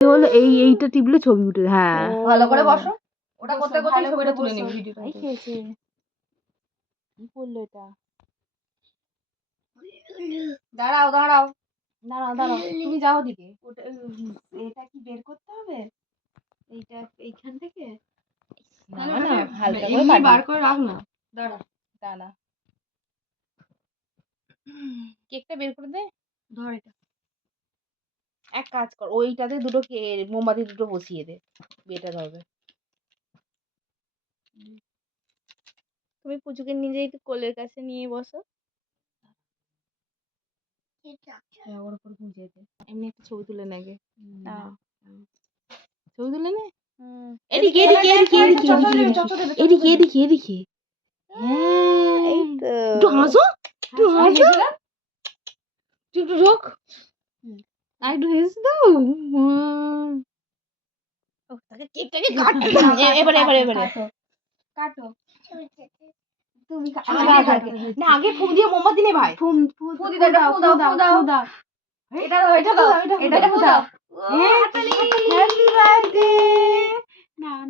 হলো এইটা টিপলে ছবি উঠে। হ্যাঁ ভালো করে বসো, ওটা করতে করতে ছবিটা তুলে নিবি ভিডিওটা। এই খেয়েছে কি করলো এটা? দাঁড়াও দাঁড়াও দাঁড়াও দাঁড়াও, তুমি যাও দিকে। ওটা এটা কি বের করতে হবে এইটা এইখান থেকে? না না হালকা করে এমনি কাটবি। বার করে রাখ না। দাঁড়া দাঁড়া, কেকটা বের করে দে। ধর এটা। এক কাজ কর, ওইটাতে দুটো মোমবাতি দুটো বসিয়ে দে, বেটার হবে। তুমি পুচুকে নিজেই কোলের কাছে নিয়ে বসো। হ্যাঁ ওর উপর গুঁজে দে। এমনি একটা ছবি তুলে নেগে। না, ছবি তুলে নে। এদিকে এদিকে এদিকে এদিকে এদিকে এদিকে এদিকে। হ্যাঁ এই তো। একটু হাসো, একটু হাসো, একটু ঢোক, আর একটু হেসে দাও। তাকে কেকটাকে কাটতে দাও। এবারে এবারে এবারে কাটো। তুমি না আগে ফুঁ দিয়ে মোমবাতি নে ভাই। ফুঁ দাও দাও দাও। এটা দাও এটা দাও এটা দাও। Happy birthday.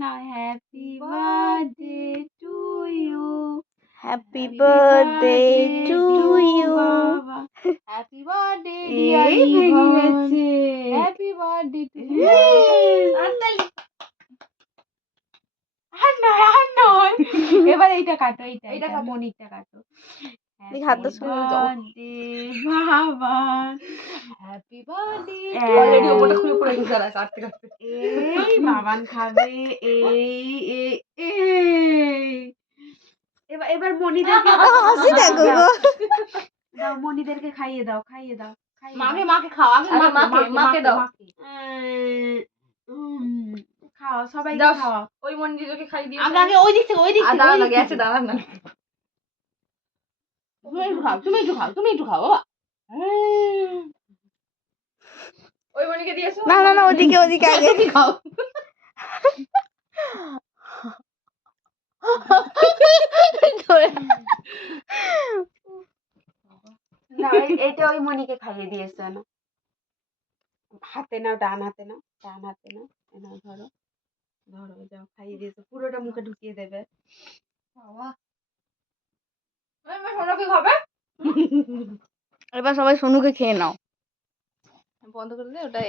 না happy birthday to you. Happy birthday to you. Happy birthday dear Ivan. Happy birthday to you. আর নয় এবার এইটা কাটো, এইটা কাটো, মনিরটা কাটো। হাতটা সরিয়ে দাও। বাবা হ্যাপি বার্থডে। অলরেডি ওপরটা খুলে পড়ে গেছে আর কাটতে কাটতে। এই বাবান খাবে। এই এবার মনিদেরকে হাসি দেখো গো। দাও, মনিদেরকে খাইয়ে দাও। মাকে খাও, আগে মাকে দাও। খাও সবাইকে খাওয়া। ওই মন্দিরকে খাই দিও। আগে ওই দিক থেকে দাঁড়া না, গেছে দাঁড়া না। তুমি একটু খাও বাবা। ওই মনিকে দিয়েছো? না ওদিকে আগে তুমি খাও। না এটা ওই মনিকে খাইয়ে দিয়েছে না। হাতে নাও, ডান হাতে নাও। এনাও ধরো যাও, খাইয়ে দিয়েছে। পুরোটা মুখে ঢুকিয়ে দেবে। এবার সবাই সোনুকে খেয়ে নাও। বন্ধ করে দে ওটা।